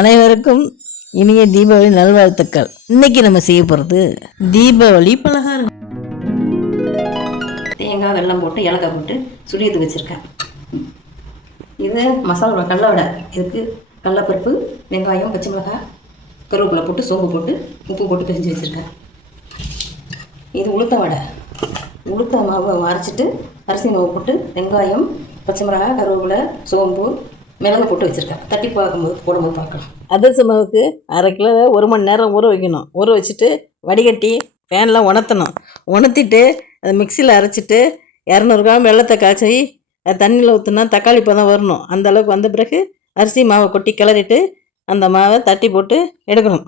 அனைவருக்கும் இனிய தீபாவளி நல்வாழ்த்துக்கள். இன்னைக்கு நம்ம செய்ய போகிறது தீபாவளி பலகாரம். தேங்காய் வெல்லம் போட்டு ஏலக்காய் போட்டு சுழியத்து வச்சுருக்கேன். இது மசாலா கடலை வடை. இதுக்கு கடலைப்பருப்பு, வெங்காயம், பச்சை மிளகாய், கருவேப்பிலை போட்டு சோம்பு போட்டு உப்பு போட்டு பிரிஞ்சு வச்சுருக்கேன். இது உளுத்த வடை. உளுத்த மாவை அரைச்சிட்டு அரிசி மாவு போட்டு வெங்காயம், பச்சை மிளகாய், கருவேப்பிலை, சோம்பு, மிளகு போட்டு வச்சுருக்கேன். தட்டி போடும்போது பார்க்கலாம். அதிரச மாவுக்கு 1/2 கிலோ 1 மணி நேரம் ஊற வைக்கணும். ஊற வச்சுட்டு வடிகட்டி ஃபேனில் உணர்த்தணும். உணர்த்திட்டு அதை மிக்சியில் அரைச்சிட்டு 200 கிராம் வெள்ளத்தை காய்ச்சி தண்ணியில் ஊற்றினா தக்காளி பதம் வரணும். அந்த அளவுக்கு வந்த பிறகு அரிசி மாவை கொட்டி கிளறிட்டு அந்த மாவை தட்டி போட்டு எடுக்கணும்.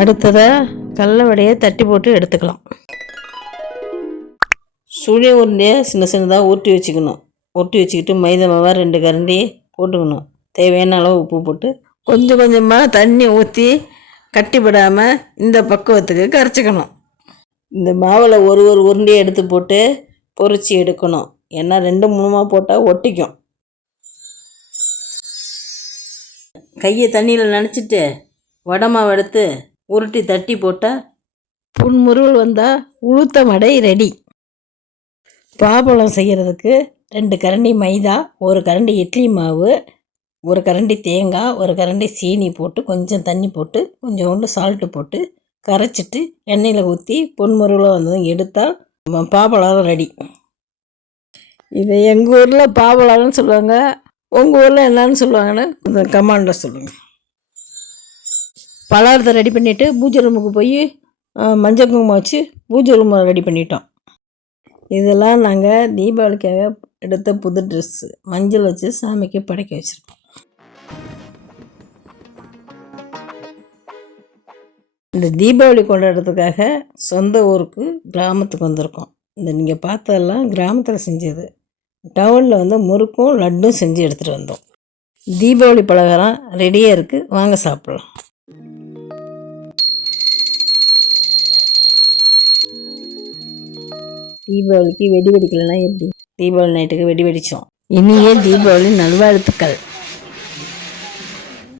அடுத்ததாக கடலை வடையை தட்டி போட்டு எடுத்துக்கலாம். சுழி உருண்டையை சின்ன சின்னதாக ஊற்றி வச்சுக்கணும். ஒட்டி வச்சுக்கிட்டு மைதா மாவை 2 கரண்டி போட்டுக்கணும். தேவையான அளவு உப்பு போட்டு கொஞ்சம் கொஞ்சமாக தண்ணி ஊற்றி கட்டிப்படாமல் இந்த பக்குவத்துக்கு கரைச்சிக்கணும். இந்த மாவில் ஒரு உருண்டையை எடுத்து போட்டு பொரிச்சு எடுக்கணும். ஏன்னா 2-3 போட்டால் ஒட்டிக்கும். கையை தண்ணியில் நனைச்சிட்டு வடை மாவு எடுத்து உருட்டி தட்டி போட்டால் புன்முருவல் வந்தால் உளுத்த வடை ரெடி. பாப்பழம் செய்கிறதுக்கு 2 கரண்டி மைதா, 1 கரண்டி இட்லி மாவு, 1 கரண்டி தேங்காய், 1 கரண்டி சீனி போட்டு கொஞ்சம் தண்ணி போட்டு கொஞ்சோண்டு சால்ட்டு போட்டு கரைச்சிட்டு எண்ணெயில் ஊற்றி பொன்முருவில் வந்ததும் எடுத்தால் பாப்பழம் ரெடி. இதை எங்கள் ஊரில் பாப்பழம்னு சொல்லுவாங்க. உங்கள் ஊரில் என்னன்னு சொல்லுவாங்கன்னு கமெண்டில் சொல்லுங்கள். பலகாரத்தை ரெடி பண்ணிவிட்டு பூஜை ரூமுக்கு போய் மஞ்சள் குங்குமம் வச்சு பூஜை ரூமை ரெடி பண்ணிட்டோம். இதெல்லாம் நாங்கள் தீபாவளிக்காக எடுத்த புது ட்ரெஸ்ஸு. மஞ்சள் வச்சு சாமிக்கு படைக்க வச்சுருக்கோம். இந்த தீபாவளி கொண்டாடுறதுக்காக சொந்த ஊருக்கு கிராமத்துக்கு வந்திருக்கோம். இந்த நீங்கள் பார்த்ததெல்லாம் கிராமத்தில் செஞ்சது. டவுனில் முறுக்கும் லட்டும் செஞ்சு எடுத்துகிட்டு வந்தோம். தீபாவளி பலகாரம் ரெடியாக இருக்குது, வாங்க சாப்பிட்லாம். தீபாவளிக்கு வெடி வெடிக்கலாம் எப்படி? தீபாவளி நைட்டுக்கு வெடி வெடித்தோம். இனிய தீபாவளி நல்வாழ்த்துக்கள்.